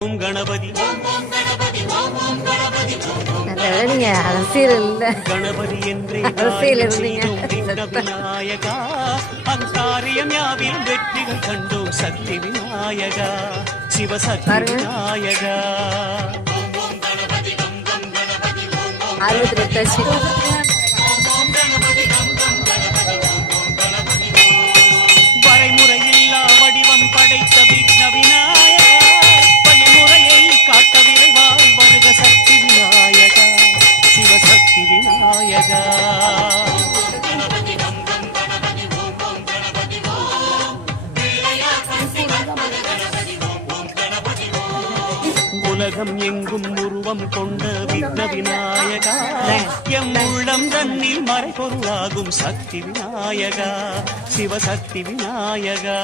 ஓம் கணபதி நீங்க அரசியல் இல்ல கணபதி என்றே அரசியல் இருந்தீங்க விநாயகா அங்காரியம் யாவில் வெற்றிகள் கண்டோம் சக்தி விநாயகா சிவசக்தி விநாயகா 68 வரைமுறையில்லா வடிவம் படைத்த விக்ன விநாயகா வழிமுறையை காட்ட விரைவாய் வருக சக்தி விநாயகா சிவசக்தி விநாயகா உலகம் எங்கும் உருவம் கொண்ட விக்ன விநாயகா எம் உள்ளம் தன்னில் மறைபொருளாகும் சக்தி விநாயகா சிவசக்தி விநாயகா